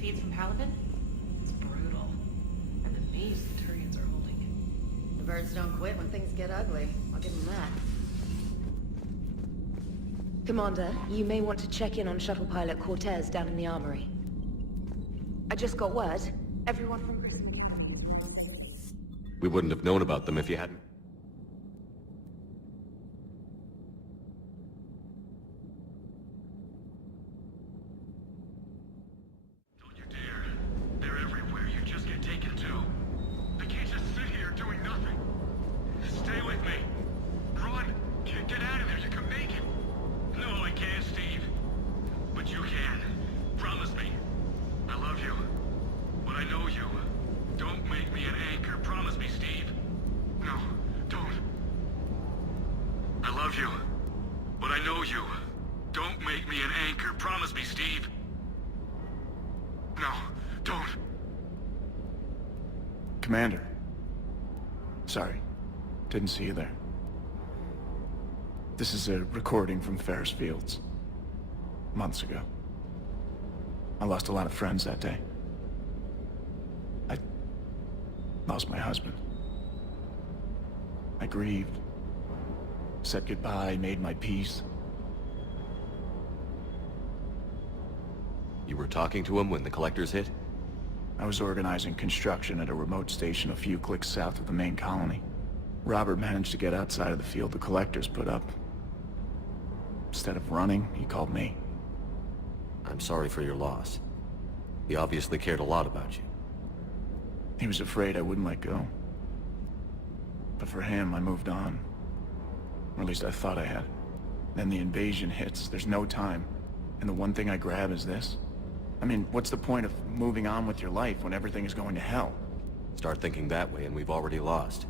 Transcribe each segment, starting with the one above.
feeds from Paladin? It's brutal. And the maze the Turians are holding. The birds don't quit when things get ugly. I'll give them that. Commander, you may want to check in on shuttle pilot Cortez down in the armory. I just got word. Everyone from Grissom Academy can land safely. We wouldn't have known about them if you hadn't. Don't you dare. They're everywhere. You just get taken too. I can't just sit here doing nothing. Stay with me. Run. Get out of there. You can make it. No, I can't, Steve. But you can. Promise me. I love you. But I know you. Don't make me an anchor. Promise me, Steve. No, don't. I love you. But I know you. Don't make me an anchor. Promise me, Steve. No, don't. Commander. Sorry. Didn't see you there. This is a recording from Ferris Fields. Months ago. I lost a lot of friends that day. I lost my husband. I grieved. Said goodbye, made my peace. You were talking to him when the collectors hit? I was organizing construction at a remote station a few clicks south of the main colony. Robert managed to get outside of the field the collectors put up. Instead of running, he called me. I'm sorry for your loss. He obviously cared a lot about you. He was afraid I wouldn't let go. But for him, I moved on. Or at least I thought I had. Then the invasion hits, there's no time. And the one thing I grab is this. I mean, what's the point of moving on with your life when everything is going to hell? Start thinking that way and we've already lost.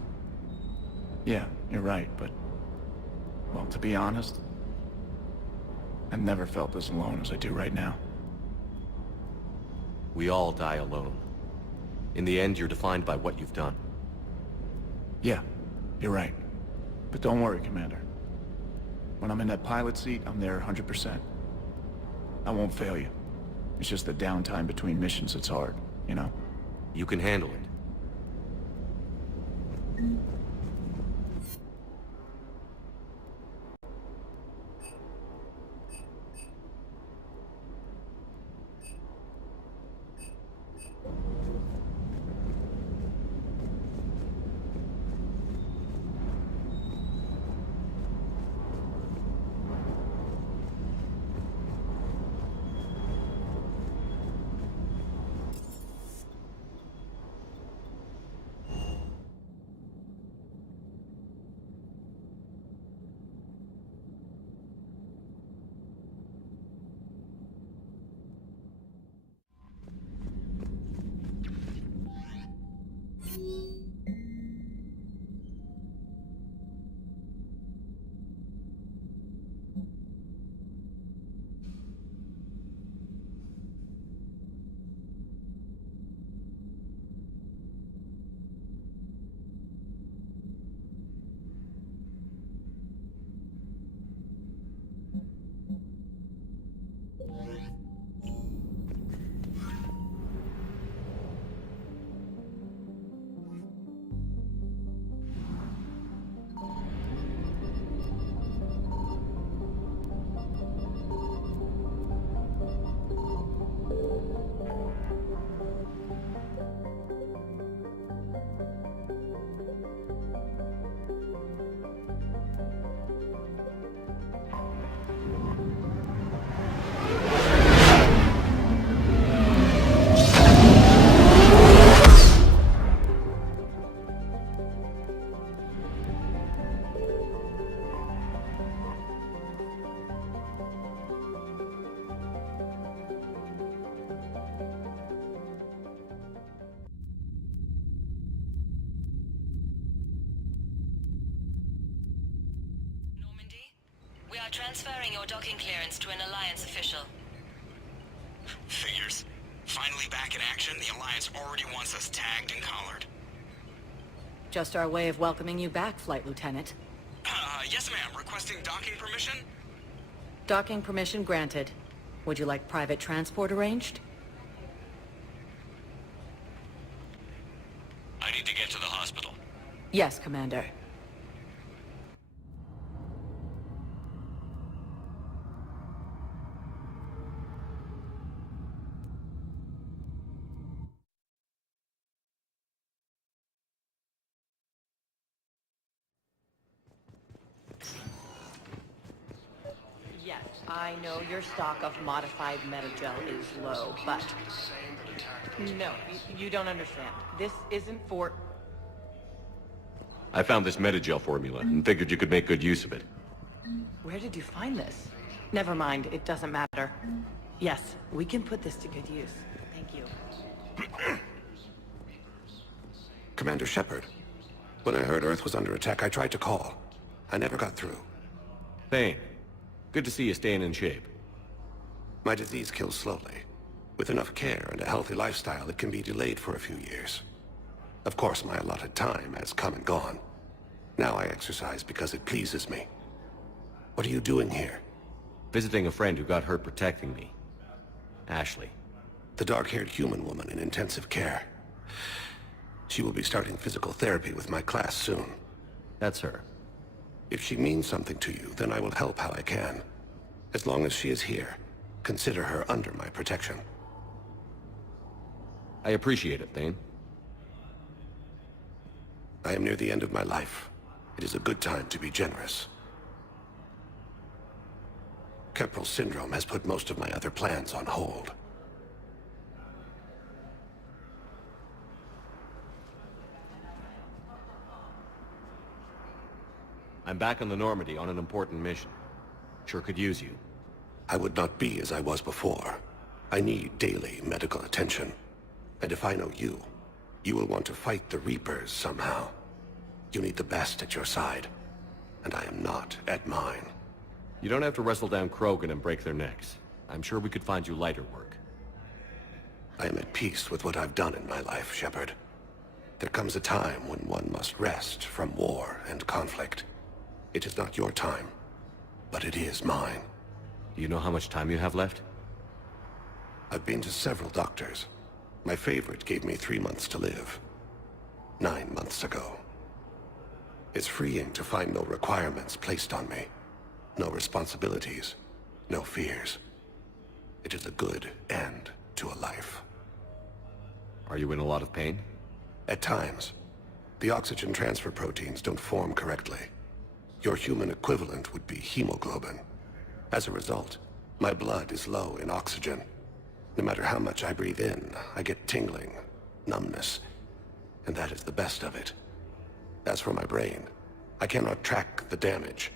Yeah, you're right, but... well, to be honest, I've never felt as alone as I do right now. We all die alone. In the end, you're defined by what you've done. Yeah, you're right. But don't worry, Commander. When I'm in that pilot seat, I'm there 100%. I won't fail you. It's just the downtime between missions that's hard, you know? You can handle it. Transferring your docking clearance to an Alliance official. Figures. Finally back in action, the Alliance already wants us tagged and collared. Just our way of welcoming you back, Flight Lieutenant. Yes ma'am. Requesting docking permission? Docking permission granted. Would you like private transport arranged? Yes, Commander. Yes, I know your stock of modified metagel is low, but... No, you don't understand. This isn't for... I found this metagel formula and figured you could make good use of it. Where did you find this? Never mind, it doesn't matter. Yes, we can put this to good use. Thank you. Commander Shepard. When I heard Earth was under attack, I tried to call. I never got through. Thane, good to see you staying in shape. My disease kills slowly. With enough care and a healthy lifestyle, it can be delayed for a few years. Of course, my allotted time has come and gone. Now I exercise because it pleases me. What are you doing here? Visiting a friend who got hurt protecting me. Ashley. The dark-haired human woman in intensive care. She will be starting physical therapy with my class soon. That's her. If she means something to you, then I will help how I can. As long as she is here, consider her under my protection. I appreciate it, Thane. I am near the end of my life. It is a good time to be generous. Kepral syndrome has put most of my other plans on hold. I'm back on the Normandy on an important mission. Sure could use you. I would not be as I was before. I need daily medical attention. And if I know you, you will want to fight the Reapers somehow. You need the best at your side, and I am not at mine. You don't have to wrestle down Krogan and break their necks. I'm sure we could find you lighter work. I am at peace with what I've done in my life, Shepard. There comes a time when one must rest from war and conflict. It is not your time, but it is mine. Do you know how much time you have left? I've been to several doctors. My favorite gave me 3 months to live. 9 months ago. It's freeing to find no requirements placed on me. No responsibilities. No fears. It is a good end to a life. Are you in a lot of pain? At times. The oxygen transfer proteins don't form correctly. Your human equivalent would be hemoglobin. As a result, my blood is low in oxygen. No matter how much I breathe in, I get tingling, numbness, and that is the best of it. As for my brain, I cannot track the damage.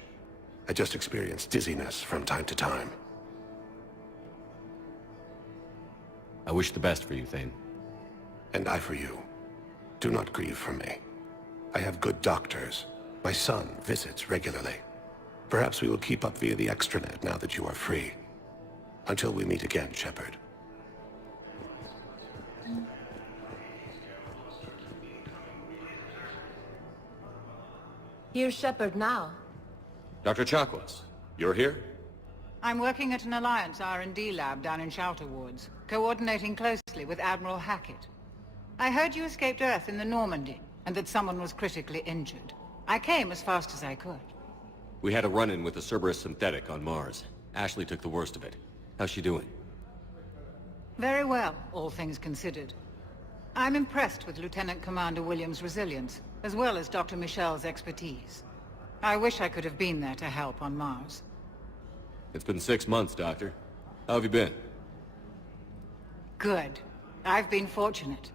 I just experience dizziness from time to time. I wish the best for you, Thane. And I for you. Do not grieve for me. I have good doctors. My son visits regularly. Perhaps we will keep up via the extranet now that you are free. Until we meet again, Shepard. Here's Shepard now. Dr. Chakwas, you're here? I'm working at an Alliance R&D lab down in Shelter Wards, coordinating closely with Admiral Hackett. I heard you escaped Earth in the Normandy, and that someone was critically injured. I came as fast as I could. We had a run-in with the Cerberus synthetic on Mars. Ashley took the worst of it. How's she doing? Very well, all things considered. I'm impressed with Lieutenant Commander Williams' resilience, as well as Dr. Michel's expertise. I wish I could have been there to help on Mars. It's been 6 months, Doctor. How have you been? Good. I've been fortunate.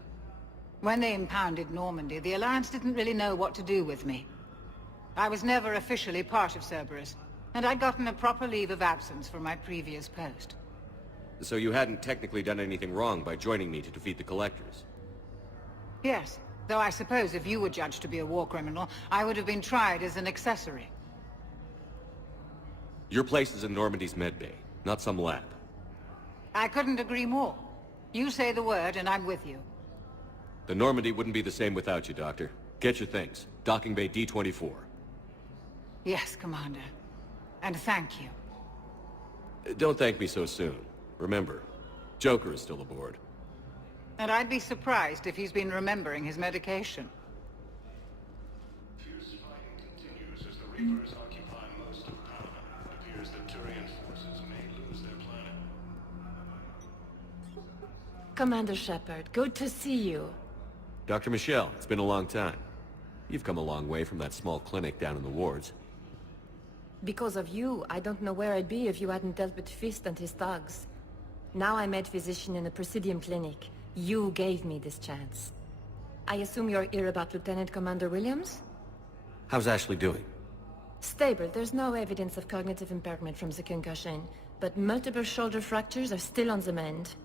When they impounded Normandy, the Alliance didn't really know what to do with me. I was never officially part of Cerberus, and I'd gotten a proper leave of absence from my previous post. So you hadn't technically done anything wrong by joining me to defeat the Collectors? Yes, though I suppose if you were judged to be a war criminal, I would have been tried as an accessory. Your place is in Normandy's medbay, not some lab. I couldn't agree more. You say the word and I'm with you. The Normandy wouldn't be the same without you, Doctor. Get your things. Docking Bay D-24. Yes, Commander. And thank you. Don't thank me so soon. Remember, Joker is still aboard. And I'd be surprised if he's been remembering his medication. Reapers occupy most of Paladin. It appears that Turian forces may lose their planet. Commander Shepard, good to see you. Dr. Michelle, it's been a long time. You've come a long way from that small clinic down in the wards. Because of you, I don't know where I'd be if you hadn't dealt with Fist and his thugs. Now I'm med physician in the Presidium Clinic. You gave me this chance. I assume you're here about Lieutenant Commander Williams? How's Ashley doing? Stable. There's no evidence of cognitive impairment from the concussion, but multiple shoulder fractures are still on the mend.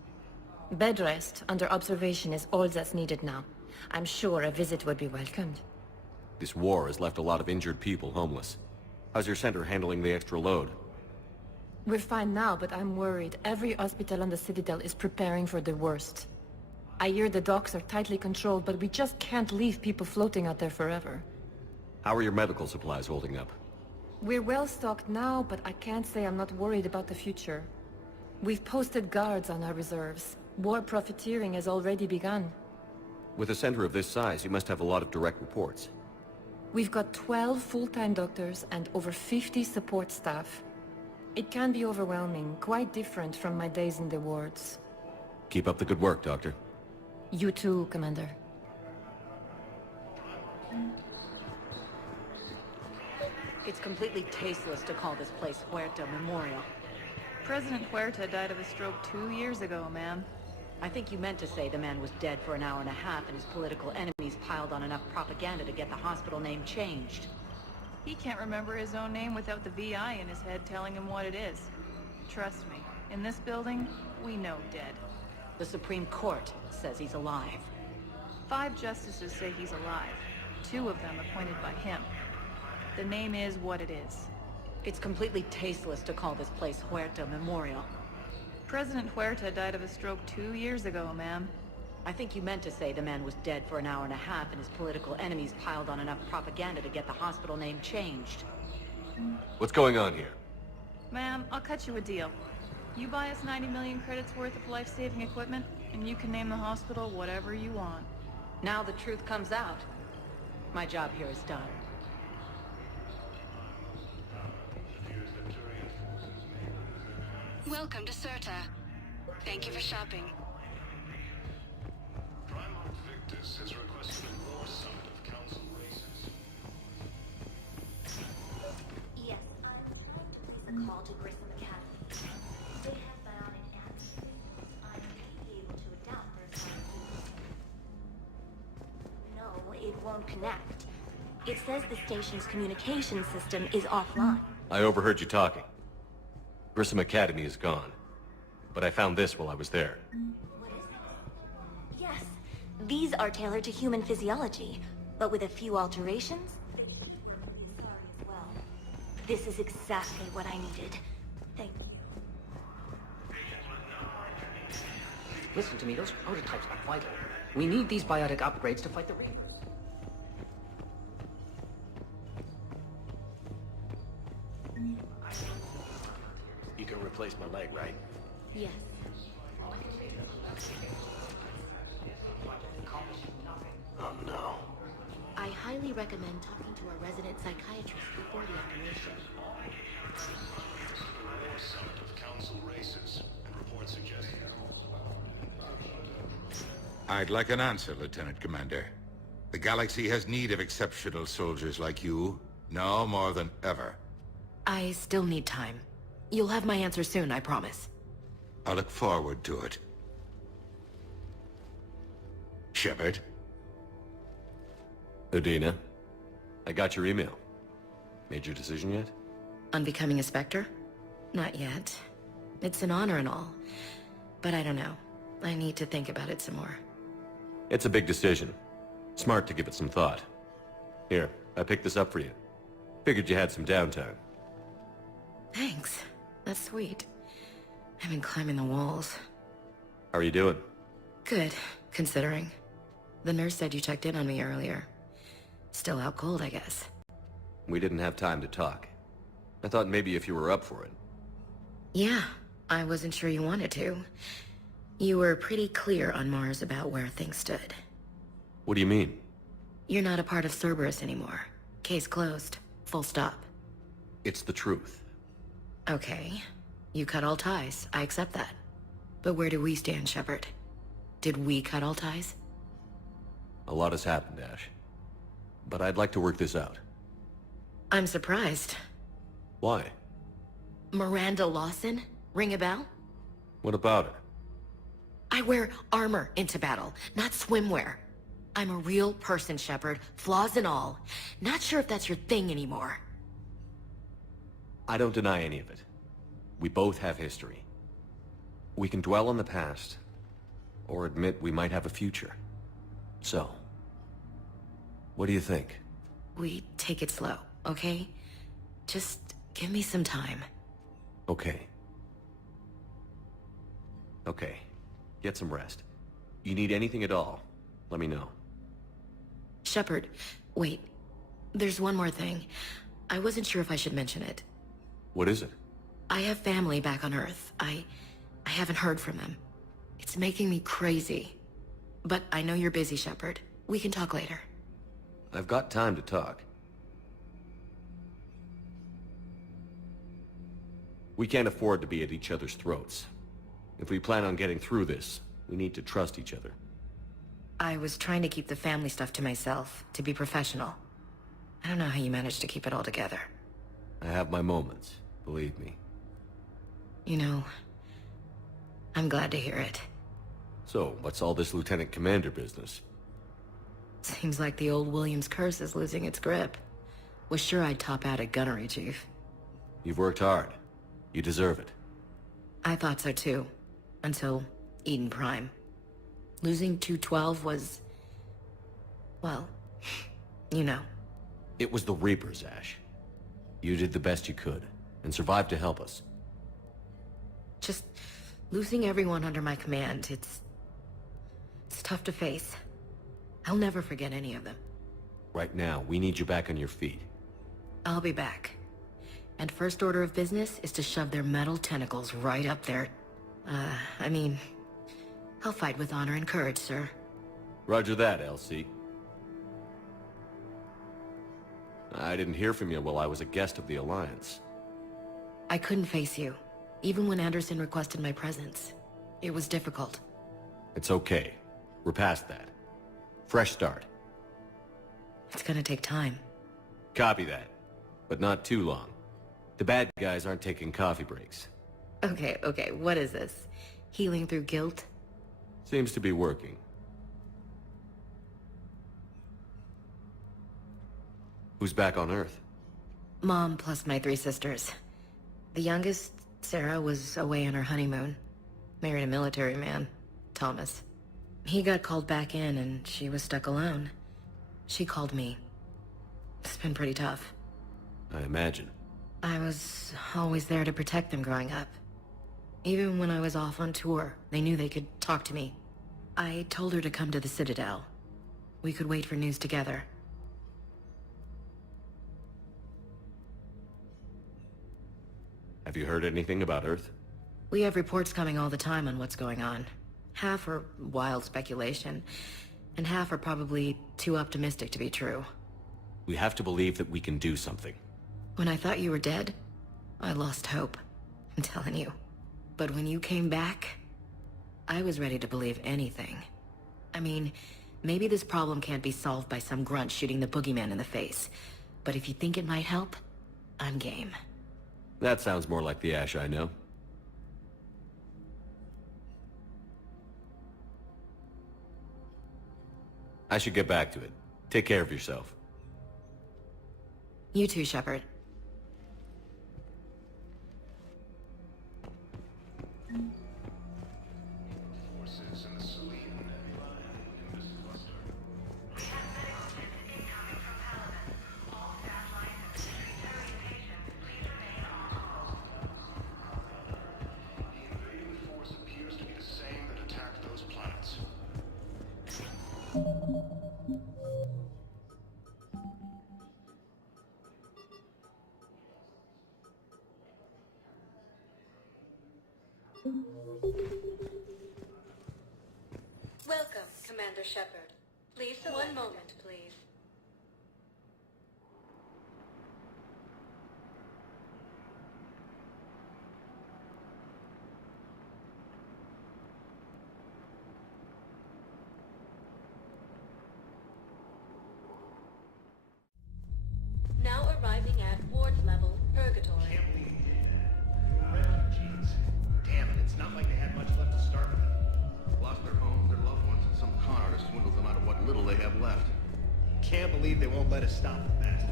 Bed rest under observation is all that's needed now. I'm sure a visit would be welcomed. This war has left a lot of injured people homeless. How's your center handling the extra load? We're fine now, but I'm worried. Every hospital on the Citadel is preparing for the worst. I hear the docks are tightly controlled, but we just can't leave people floating out there forever. How are your medical supplies holding up? We're well stocked now, but I can't say I'm not worried about the future. We've posted guards on our reserves. War profiteering has already begun. With a center of this size, you must have a lot of direct reports. We've got 12 full-time doctors and over 50 support staff. It can be overwhelming, quite different from my days in the wards. Keep up the good work, Doctor. You too, Commander. It's completely tasteless to call this place Huerta Memorial. President Huerta died of a stroke 2 years ago, ma'am. I think you meant to say the man was dead for an hour and a half and his political enemies piled on enough propaganda to get the hospital name changed. He can't remember his own name without the VI in his head telling him what it is. Trust me, in this building, we know dead. The Supreme Court says he's alive. 5 justices say he's alive. 2 of them appointed by him. The name is what it is. It's completely tasteless to call this place Huerta Memorial. President Huerta died of a stroke 2 years ago, ma'am. I think you meant to say the man was dead for an hour and a half and his political enemies piled on enough propaganda to get the hospital name changed. What's going on here? Ma'am, I'll cut you a deal. You buy us 90 million credits worth of life-saving equipment, and you can name the hospital whatever you want. Now the truth comes out. My job here is done. Welcome to Serta. Thank you for shopping. Primarch Victus has requested a raw summit of council races. Yes, I'm trying to place a call to Grissom Academy. They have bionic antidotes. I may be able to adapt their science. No, it won't connect. It says the station's communication system is offline. I overheard you talking. Grissom Academy is gone. But I found this while I was there. What is this? Yes, these are tailored to human physiology, but with a few alterations, they should work with Isari as well. This is exactly what I needed. Thank you. Listen to me, those prototypes are vital. We need these biotic upgrades to fight the Reapers. You can replace my leg, right? Yes. Oh no. I highly recommend talking to a resident psychiatrist before the operation. War summit of council races, and reports suggest I'd like an answer, Lieutenant Commander. The galaxy has need of exceptional soldiers like you, now more than ever. I still need time. You'll have my answer soon, I promise. I look forward to it. Shepard? Udina, I got your email. Made your decision yet? On becoming a Spectre? Not yet. It's an honor and all. But I don't know. I need to think about it some more. It's a big decision. Smart to give it some thought. Here, I picked this up for you. Figured you had some downtime. Thanks. That's sweet. I've been climbing the walls. How are you doing? Good, considering. The nurse said you checked in on me earlier. Still out cold, I guess. We didn't have time to talk. I thought maybe if you were up for it. Yeah, I wasn't sure you wanted to. You were pretty clear on Mars about where things stood. What do you mean? You're not a part of Cerberus anymore. Case closed. Full stop. It's the truth. Okay. You cut all ties. I accept that. But where do we stand, Shepard? Did we cut all ties? A lot has happened, Ash. But I'd like to work this out. I'm surprised. Why? Miranda Lawson? Ring a bell? What about her? I wear armor into battle, not swimwear. I'm a real person, Shepard, flaws and all. Not sure if that's your thing anymore. I don't deny any of it. We both have history. We can dwell on the past, or admit we might have a future. So, what do you think? We take it slow, okay? Just give me some time. Okay. Okay. Get some rest. You need anything at all, let me know. Shepard, wait. There's one more thing. I wasn't sure if I should mention it. What is it? I have family back on Earth. I haven't heard from them. It's making me crazy. But I know you're busy, Shepard. We can talk later. I've got time to talk. We can't afford to be at each other's throats. If we plan on getting through this, we need to trust each other. I was trying to keep the family stuff to myself, to be professional. I don't know how you managed to keep it all together. I have my moments, believe me. You know, I'm glad to hear it. So, what's all this Lieutenant Commander business? Seems like the old Williams curse is losing its grip. Was sure I'd top out at gunnery, Chief. You've worked hard. You deserve it. I thought so too. Until Eden Prime. Losing 212 was... well, you know. It was the Reapers, Ash. You did the best you could, and survived to help us. Just losing everyone under my command, it's tough to face. I'll never forget any of them. Right now, we need you back on your feet. I'll be back. And first order of business is to shove their metal tentacles right up there. I mean, I'll fight with honor and courage, sir. Roger that, LC. I didn't hear from you while I was a guest of the Alliance. I couldn't face you, even when Anderson requested my presence. It was difficult. It's okay. We're past that. Fresh start. It's gonna take time. Copy that. But not too long. The bad guys aren't taking coffee breaks. Okay, what is this? Healing through guilt? Seems to be working. Who's back on Earth? Mom plus my 3 sisters. The youngest, Sarah, was away on her honeymoon. Married a military man, Thomas. He got called back in and she was stuck alone. She called me. It's been pretty tough. I imagine. I was always there to protect them growing up. Even when I was off on tour, they knew they could talk to me. I told her to come to the Citadel. We could wait for news together. Have you heard anything about Earth? We have reports coming all the time on what's going on. Half are wild speculation, and half are probably too optimistic to be true. We have to believe that we can do something. When I thought you were dead, I lost hope. I'm telling you. But when you came back, I was ready to believe anything. I mean, maybe this problem can't be solved by some grunt shooting the boogeyman in the face. But if you think it might help, I'm game. That sounds more like the Ash I know. I should get back to it. Take care of yourself. You too, Shepard. Welcome, Commander Shepard. Please, one moment, please. arriving at ward level purgatory. Refugees. Damn it, it's not like they had much left to start with. Lost their homes, their loved ones, and some con artist swindles them out of what little they have left. Can't believe they won't let us stop the bastard.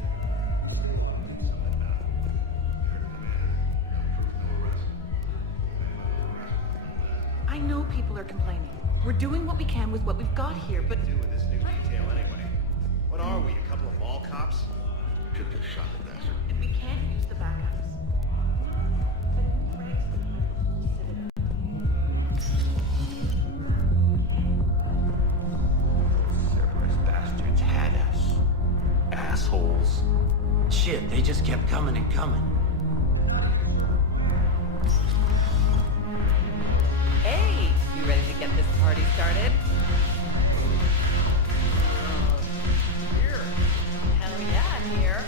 I know people are complaining. We're doing what we can with what we've got here, but... What do with this new detail anyway? What are we, a couple of mall cops? Should just shot the bastard. And we can't use the backups. Cerberus bastards had us. Assholes. Shit, they just kept coming and coming. Hey, you ready to get this party started? Here. Hell yeah, I'm here.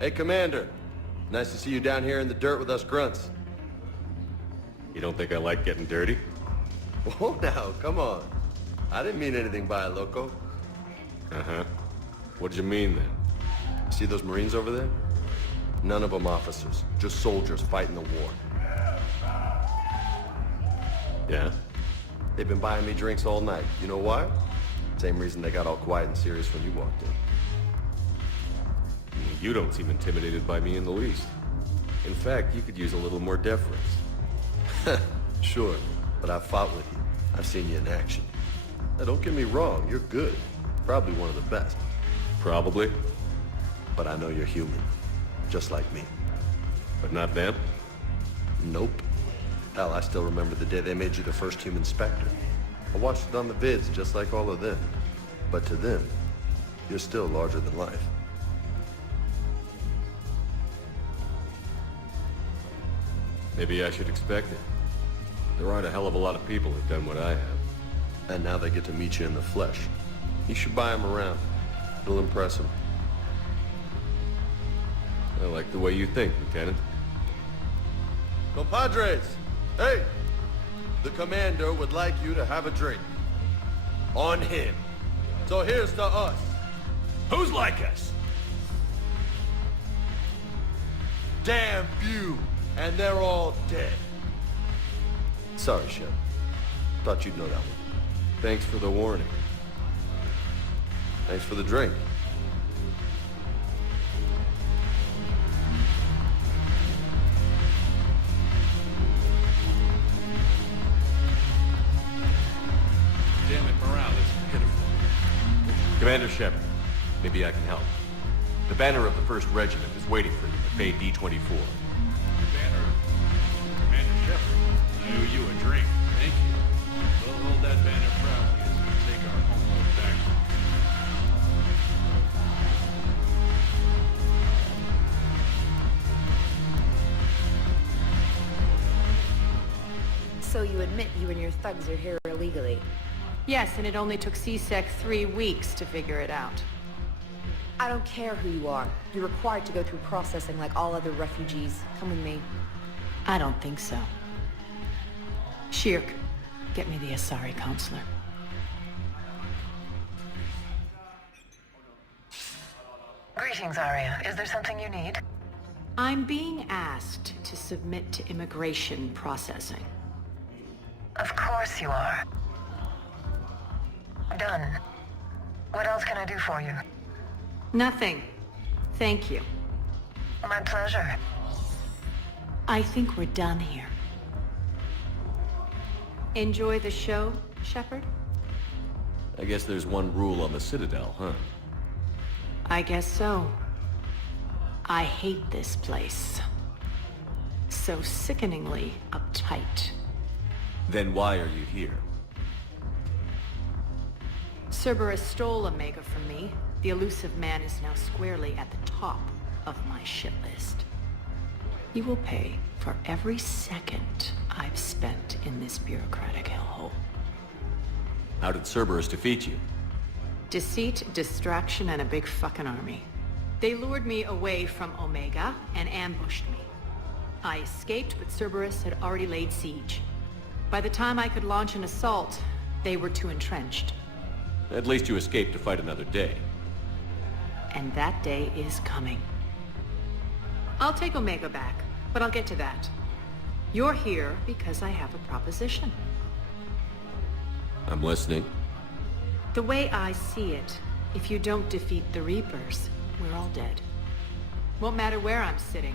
Hey, Commander. Nice to see you down here in the dirt with us grunts. You don't think I like getting dirty? Whoa now, come on. I didn't mean anything by it, loco. Uh-huh. What'd you mean then? See those Marines over there? None of them officers, just soldiers fighting the war. Yeah? They've been buying me drinks all night. You know why? Same reason they got all quiet and serious when you walked in. You don't seem intimidated by me in the least. In fact, you could use a little more deference. Sure, but I've fought with you. I've seen you in action. Now, don't get me wrong, you're good. Probably one of the best. Probably. But I know you're human. Just like me. But not them? Nope. Hell, I still remember the day they made you the first human Spectre. I watched it on the vids, just like all of them. But to them, you're still larger than life. Maybe I should expect it. There aren't a hell of a lot of people who've done what I have. And now they get to meet you in the flesh. You should buy them around. It'll impress them. I like the way you think, Lieutenant. Compadres! Hey! The Commander would like you to have a drink. On him. So here's to us. Who's like us? Damn few. And they're all dead. Sorry, Shep. Thought you'd know that one. Thanks for the warning. Thanks for the drink. Damn it, morale is pitiful. Commander Shepard, maybe I can help. The banner of the 1st Regiment is waiting for you at Bay D-24. Commander Shepard, I owe you a drink. Thank you. We'll hold that banner proudly as we take our homeworld back. So you admit you and your thugs are here illegally? Yes, and it only took C-Sec 3 weeks to figure it out. I don't care who you are. You're required to go through processing like all other refugees. Come with me. I don't think so. Shirk, get me the Asari counselor. Greetings, Arya. Is there something you need? I'm being asked to submit to immigration processing. Of course you are. Done. What else can I do for you? Nothing. Thank you. My pleasure. I think we're done here. Enjoy the show, Shepard? I guess there's one rule on the Citadel, huh? I guess so. I hate this place. So sickeningly uptight. Then why are you here? Cerberus stole Omega from me. The elusive man is now squarely at the top of my shit list. You will pay for every second I've spent in this bureaucratic hellhole. How did Cerberus defeat you? Deceit, distraction, and a big fucking army. They lured me away from Omega and ambushed me. I escaped, but Cerberus had already laid siege. By the time I could launch an assault, they were too entrenched. At least you escaped to fight another day. And that day is coming. I'll take Omega back, but I'll get to that. You're here because I have a proposition. I'm listening. The way I see it, if you don't defeat the Reapers, we're all dead. Won't matter where I'm sitting.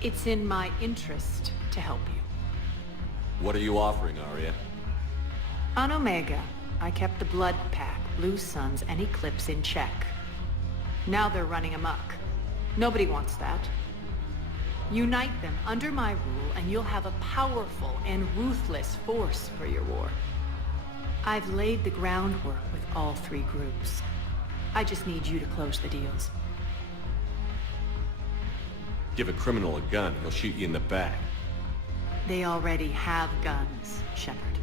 It's in my interest to help you. What are you offering, Arya? On Omega, I kept the Blood Pack, Blue Suns, and Eclipse in check. Now they're running amok. Nobody wants that. Unite them under my rule, and you'll have a powerful and ruthless force for your war. I've laid the groundwork with all three groups. I just need you to close the deals. Give a criminal a gun, he'll shoot you in the back. They already have guns, Shepard.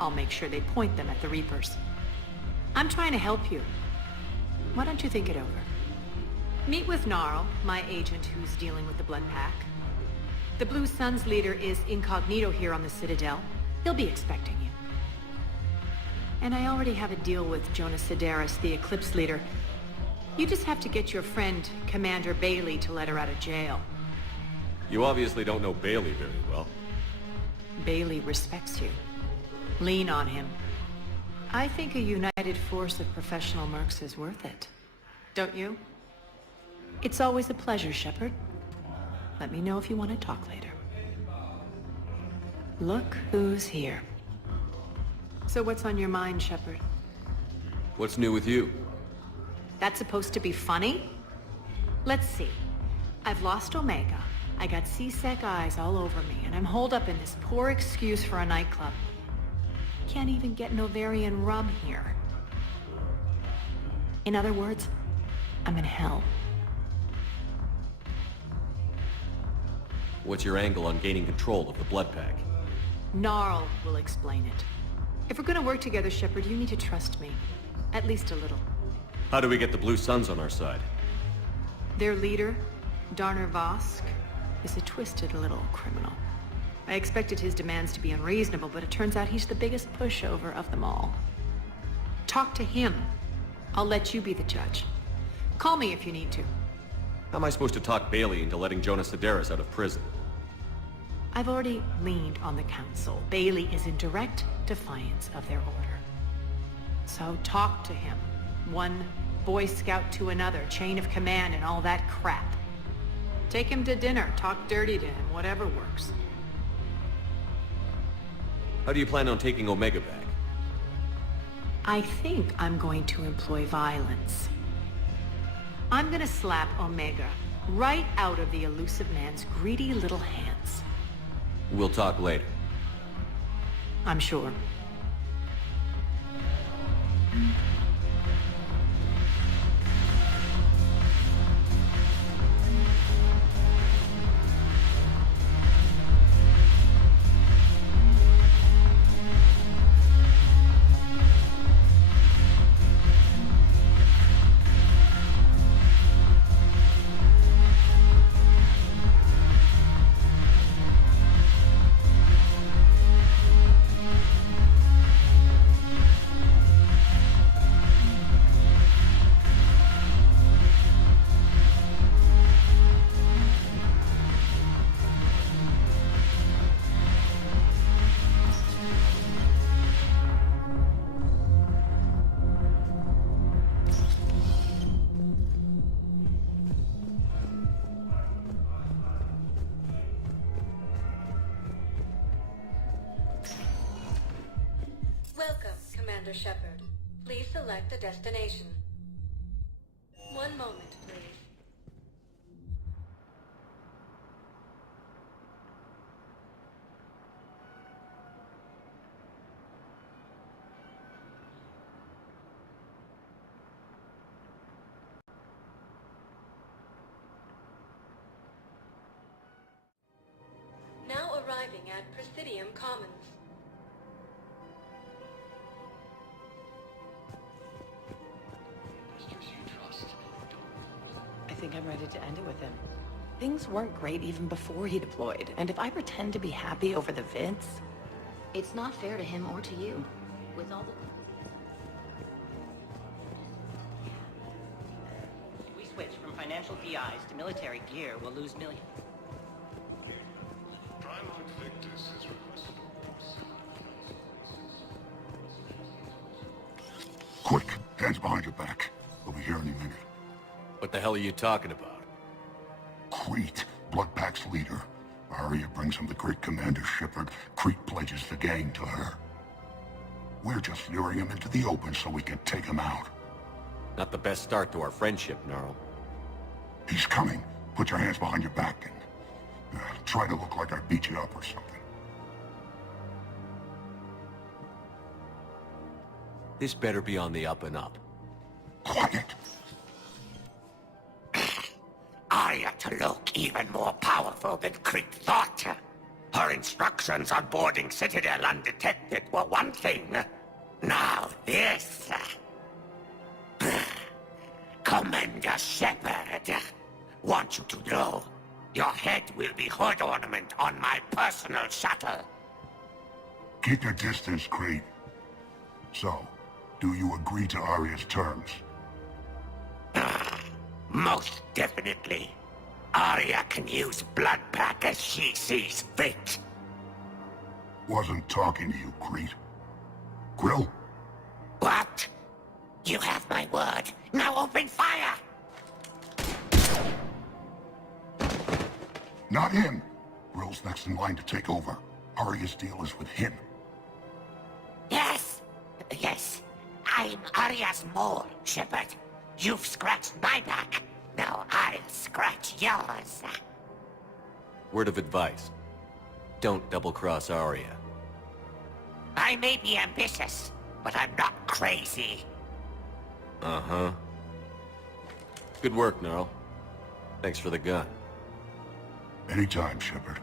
I'll make sure they point them at the Reapers. I'm trying to help you. Why don't you think it over? Meet with Gnarl, my agent who's dealing with the Blood Pack. The Blue Suns leader is incognito here on the Citadel. He'll be expecting you. And I already have a deal with Jonas Sidaris, the Eclipse leader. You just have to get your friend, Commander Bailey, to let her out of jail. You obviously don't know Bailey very well. Bailey respects you. Lean on him. I think a united force of professional mercs is worth it. Don't you? It's always a pleasure, Shepard. Let me know if you want to talk later. Look who's here. So what's on your mind, Shepard? What's new with you? That's supposed to be funny? Let's see. I've lost Omega. I got C-Sec eyes all over me, and I'm holed up in this poor excuse for a nightclub. Can't even get Novarian rum here. In other words, I'm in hell. What's your angle on gaining control of the Blood Pack? Gnarl will explain it. If we're gonna work together, Shepard, you need to trust me. At least a little. How do we get the Blue Suns on our side? Their leader, Darner Vosk, is a twisted little criminal. I expected his demands to be unreasonable, but it turns out he's the biggest pushover of them all. Talk to him. I'll let you be the judge. Call me if you need to. How am I supposed to talk Bailey into letting Jonas Sidaris out of prison? I've already leaned on the Council. Bailey is in direct defiance of their order. So talk to him. One Boy Scout to another, chain of command and all that crap. Take him to dinner, talk dirty to him, whatever works. How do you plan on taking Omega back? I think I'm going to employ violence. I'm gonna slap Omega right out of the elusive man's greedy little hands. We'll talk later. I'm sure. Welcome, Commander Shepard. Please select a destination. One moment, please. Now arriving at Presidium Commons. Investors you trust don't think I'm ready to end it with him. Things weren't great even before he deployed, and if I pretend to be happy over the vids... It's not fair to him or to you. With all the... If we switch from financial PIs to military gear, we'll lose millions. Primarch Victus has requested Quick, hands behind your back. We'll be here any minute. What the hell are you talking about? Crete, Bloodpack's leader. Arya brings him the great Commander Shepard. Crete pledges the gang to her. We're just luring him into the open so we can take him out. Not the best start to our friendship, Gnarl. He's coming. Put your hands behind your back and try to look like I beat you up or something. This better be on the up and up. Quiet! Arya to look even more powerful than Crete thought. Her instructions on boarding Citadel undetected were one thing. Now this. Commander Shepard, want you to know, your head will be hood ornament on my personal shuttle. Keep your distance, Crete. So, do you agree to Arya's terms? Most definitely. Arya can use Bloodpack as she sees fit. Wasn't talking to you, Crete. Quill? What? You have my word. Now open fire! Not him. Grill's next in line to take over. Arya's deal is with him. Yes. Yes. I'm Arya's mole, Shepard. You've scratched my back. Now I'll scratch yours. Word of advice. Don't double-cross Arya. I may be ambitious, but I'm not crazy. Uh-huh. Good work, Gnarl. Thanks for the gun. Anytime, Shepard.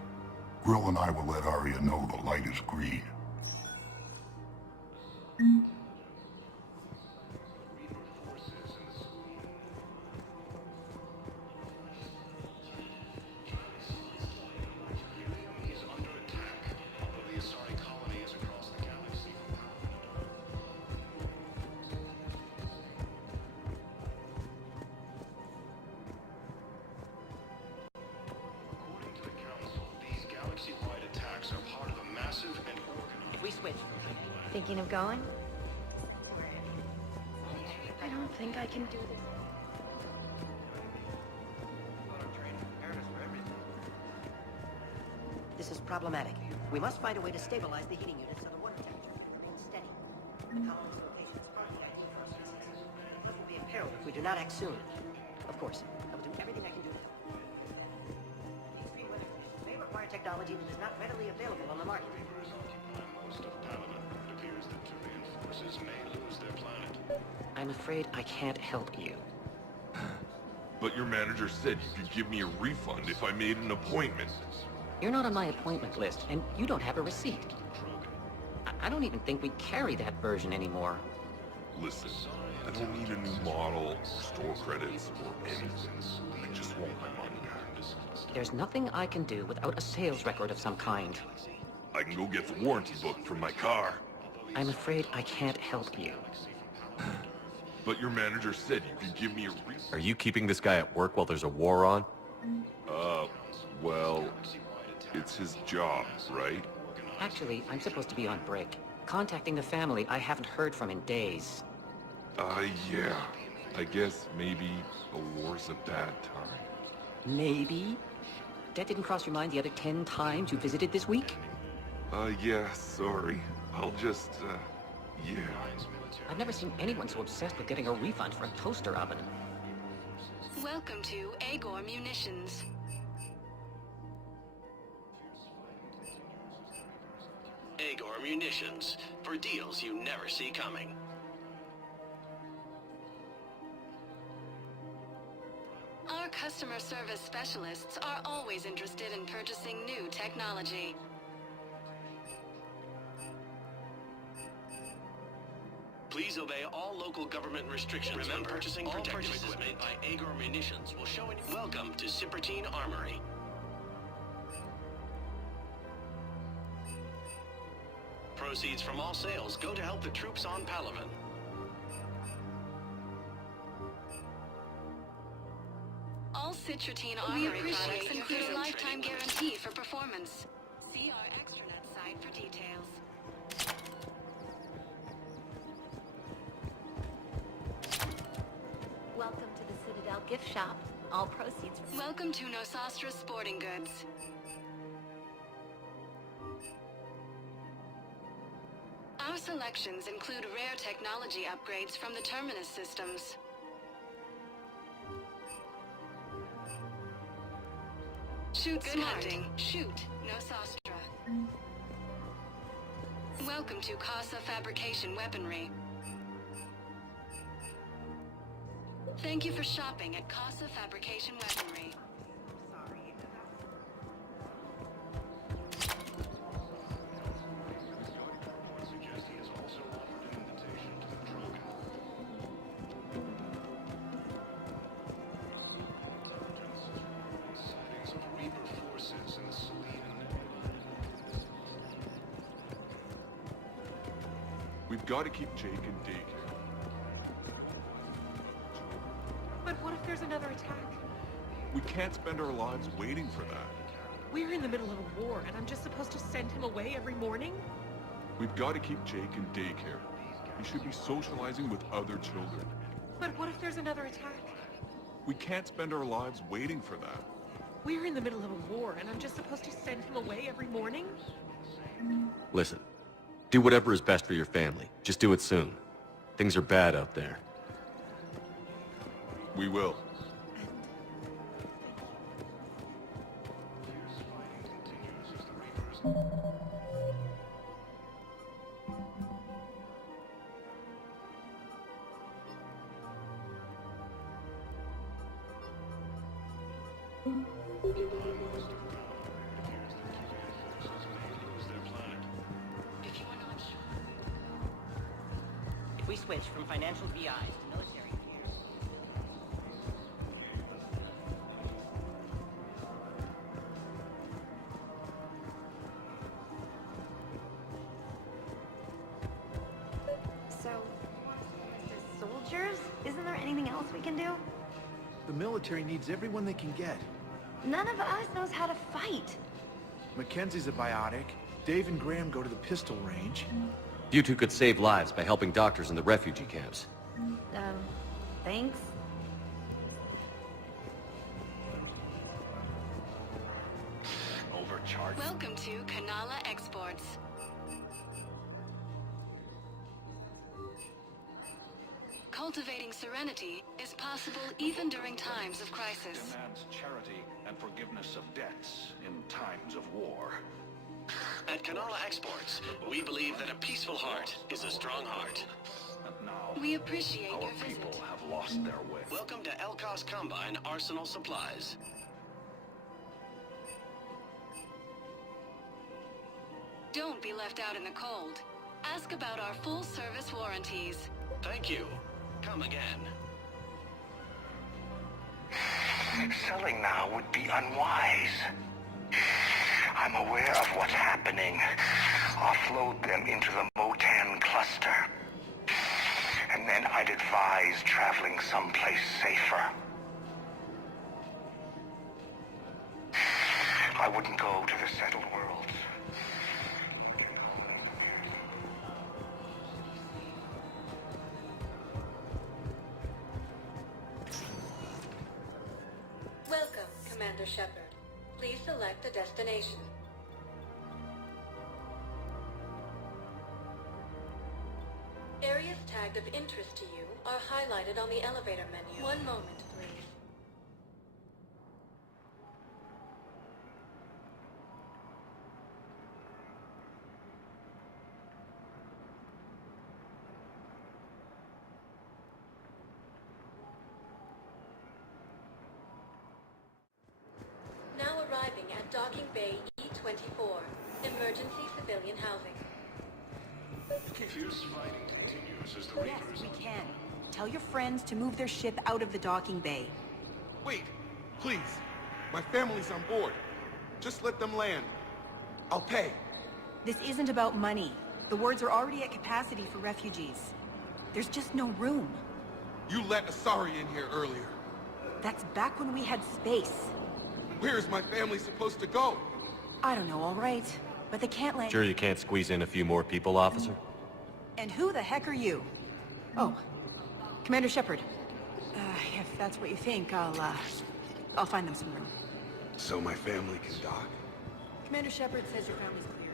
Grill and I will let Arya know the light is green. If we switch... Thinking of going? I don't think I can do this. This is problematic. We must find a way to stabilize the heating unit so the water temperature remains steady. The colony's location is far from ideal for our species. Life will be imperiled if we do not act soon. Of course, I will do everything I can do to help. The extreme weather conditions may require technology that is not readily available on the market. I'm afraid I can't help you. But your manager said you could give me a refund if I made an appointment. You're not on my appointment list, and you don't have a receipt. I don't even think we carry that version anymore. Listen, I don't need a new model, store credits, or anything. I just want my money back. There's nothing I can do without a sales record of some kind. I can go get the warranty book from my car. I'm afraid I can't help you. But your manager said you could give me a refund. Are you keeping this guy at work while there's a war on? Well, it's his job, right? Actually, I'm supposed to be on break. Contacting the family I haven't heard from in days. Yeah. I guess maybe a war's a bad time. Maybe? That didn't cross your mind the other 10 times you visited this week? Yeah, sorry. I'll just, yeah. I've never seen anyone so obsessed with getting a refund for a toaster oven. Welcome to Agor Munitions. Agor Munitions, for deals you never see coming. Our customer service specialists are always interested in purchasing new technology. Please Please obey all local government restrictions. Remember, purchasing protective equipment by Agor Munitions will show it. Welcome to Cipertine Armory. Proceeds from all sales go to help the troops on Palaven. All Citrotine Armory products include a lifetime guarantee for performance. See our extranet site for details. Welcome to the Citadel gift shop. All proceeds. Welcome to Nosastra Sporting Goods. Our selections include rare technology upgrades from the Terminus systems. Shoot Good hunting. Shoot Nosastra. Welcome to Casa Fabrication Weaponry. Thank you for shopping at Casa Fabrication Weaponry. We've got to keep Jake in daycare. But what if there's another attack? We can't spend our lives waiting for that. We're in the middle of a war, and I'm just supposed to send him away every morning? We've got to keep Jake in daycare. He should be socializing with other children. But what if there's another attack? We can't spend our lives waiting for that. We're in the middle of a war, and I'm just supposed to send him away every morning? Listen, do whatever is best for your family. Just do it soon. Things are bad out there. We will. If we switch from financial VIs to military affairs... So, Mr. Soldiers? Isn't there anything else we can do? The military needs everyone they can get. None of us knows how to fight. Mackenzie's a biotic. Dave and Graham go to the pistol range. You two could save lives by helping doctors in the refugee camps. Thanks. Overcharged. Welcome to Kanala Exports. Cultivating serenity is possible even during times of crisis. Demands charity and forgiveness of debts in times of war. At Kanala Exports, we believe that a peaceful heart is a strong heart. And now, We appreciate our your visit. people have lost their way. Welcome to Elkos Combine Arsenal Supplies. Don't be left out in the cold. Ask about our full-service warranties. Thank you. Come again. Selling now would be unwise. I'm aware of what's happening. Offload them into the Motan cluster. And then I'd advise traveling someplace safer. I wouldn't go to the settled worlds. Welcome, Commander Shepard. Please select a destination. Areas tagged of interest to you are highlighted on the elevator menu. One moment, please. Now arriving at Docking Bay E-24, emergency civilian housing. Fierce fighting continues as the Yes, Reapers... we can. Tell your friends to move their ship out of the docking bay. Wait, please. My family's on board. Just let them land. I'll pay. This isn't about money. The wards are already at capacity for refugees. There's just no room. You let Asari in here earlier. That's back when we had space. Where is my family supposed to go? I don't know, all right. But they can't land... Sure you can't squeeze in a few more people, officer? And who the heck are you? Oh, Commander Shepard. If that's what you think, I'll find them some room. So my family can dock? Commander Shepard says your family's cleared.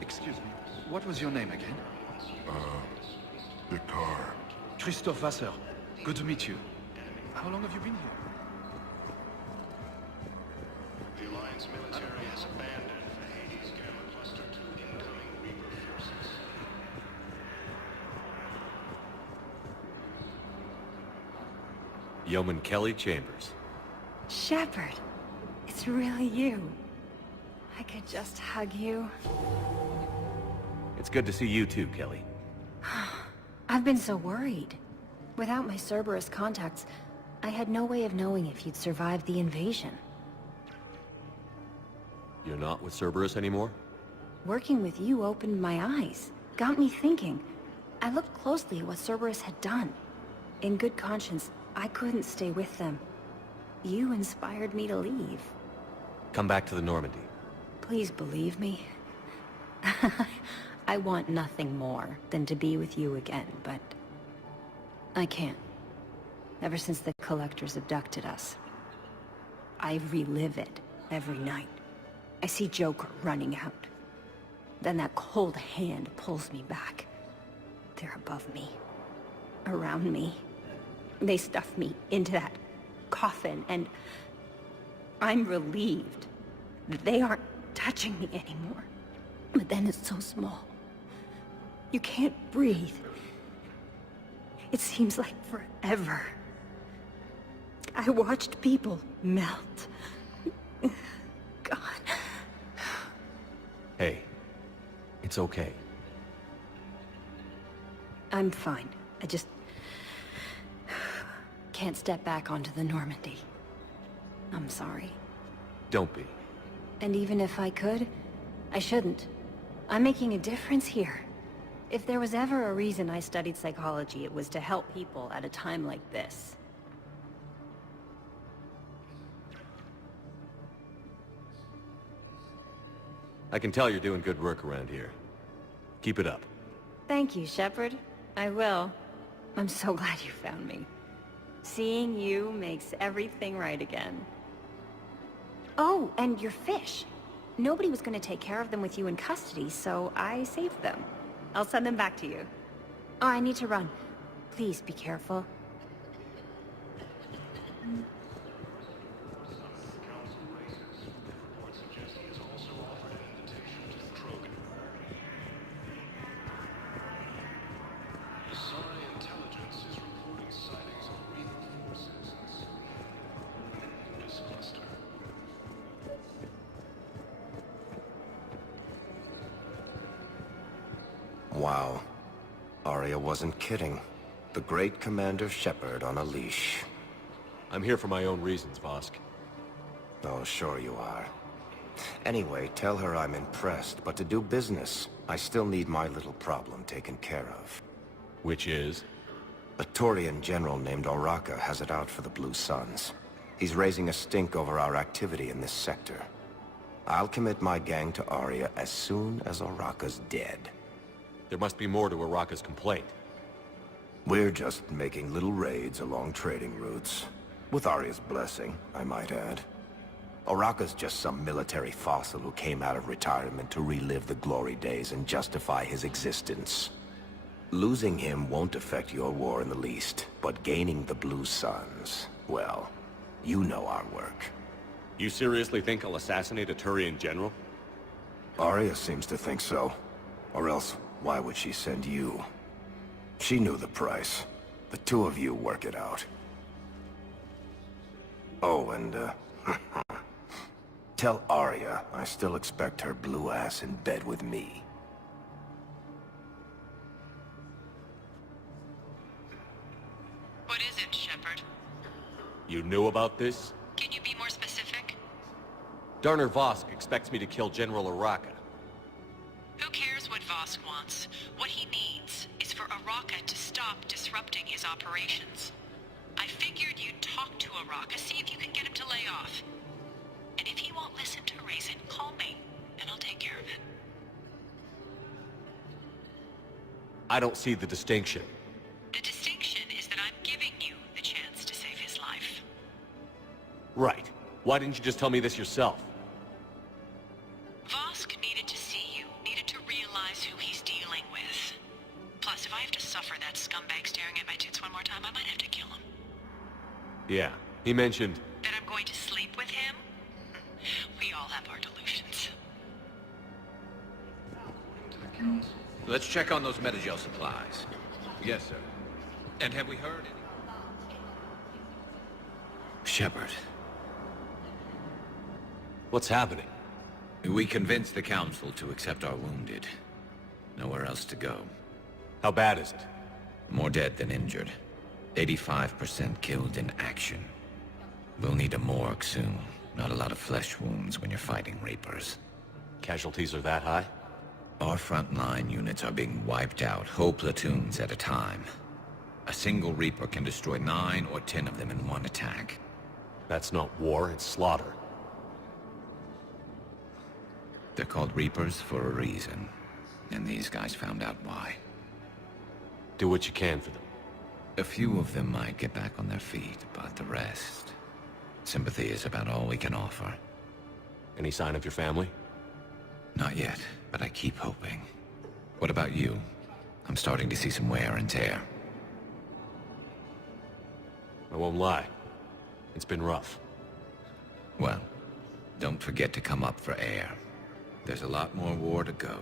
Excuse me, what was your name again? Vikar. Christophe Vasseur. Good to meet you. How long have you been here? The Alliance military has abandoned the Hades Gamma Cluster to incoming Reaper forces. Yeoman Kelly Chambers. Shepard, it's really you. I could just hug you. It's good to see you too, Kelly. I've been so worried. Without my Cerberus contacts, I had no way of knowing if you'd survived the invasion. You're not with Cerberus anymore? Working with you opened my eyes, got me thinking. I looked closely at what Cerberus had done. In good conscience, I couldn't stay with them. You inspired me to leave. Come back to the Normandy. Please believe me. I want nothing more than to be with you again, but I can't. Ever since the Collectors abducted us, I relive it every night. I see Joker running out. Then that cold hand pulls me back. They're above me, around me. They stuff me into that coffin, and I'm relieved that they aren't touching me anymore. But then it's so small. You can't breathe. It seems like forever. I watched people melt. God. Hey, it's okay. I'm fine. I just can't step back onto the Normandy. I'm sorry. Don't be. And even if I could, I shouldn't. I'm making a difference here. If there was ever a reason I studied psychology, it was to help people at a time like this. I can tell you're doing good work around here. Keep it up. Thank you, Shepard. I will. I'm so glad you found me. Seeing you makes everything right again. Oh, and your fish. Nobody was going to take care of them with you in custody, so I saved them. I'll send them back to you. Oh, I need to run. Please be careful. Wow. Arya wasn't kidding. The great Commander Shepard on a leash. I'm here for my own reasons, Vosk. Oh, sure you are. Anyway, tell her I'm impressed, but to do business, I still need my little problem taken care of. Which is? A Turian general named Oraka has it out for the Blue Suns. He's raising a stink over our activity in this sector. I'll commit my gang to Arya as soon as Oraka's dead. There must be more to Oraka's complaint. We're just making little raids along trading routes. With Arya's blessing, I might add. Oraka's just some military fossil who came out of retirement to relive the glory days and justify his existence. Losing him won't affect your war in the least, but gaining the Blue Suns, well, you know our work. You seriously think I'll assassinate a Turian general? Arya seems to think so. Or else, why would she send you? She knew the price. The two of you work it out. Oh, and, tell Arya I still expect her blue ass in bed with me. What is it, Shepard? You knew about this? Can you be more specific? Darner Vosk expects me to kill General Araka. Who cares what Vosk wants? What he needs is for Araka to stop disrupting his operations. I figured you'd talk to Araka, see if you can get him to lay off. And if he won't listen to reason, call me, and I'll take care of it. I don't see the distinction. The distinction is that I'm giving you the chance to save his life. Right. Why didn't you just tell me this yourself? Vosk needed to see you, needed to realize who he's dealing with. Plus, if I have to suffer that scumbag staring at my tits one more time, I might have to kill him. Yeah, he mentioned... That I'm going to sleep with him? We all have our delusions. Let's check on those Metagel supplies. Yes, sir. And have we heard any... Shepard. What's happening? We convinced the Council to accept our wounded. Nowhere else to go. How bad is it? More dead than injured. 85% killed in action. We'll need a morgue soon. Not a lot of flesh wounds when you're fighting Reapers. Casualties are that high? Our frontline units are being wiped out, whole platoons at a time. A single Reaper can destroy 9 or 10 of them in one attack. That's not war, it's slaughter. They're called Reapers for a reason. And these guys found out why. Do what you can for them. A few of them might get back on their feet, but the rest... Sympathy is about all we can offer. Any sign of your family? Not yet, but I keep hoping. What about you? I'm starting to see some wear and tear. I won't lie. It's been rough. Well, don't forget to come up for air. There's a lot more war to go.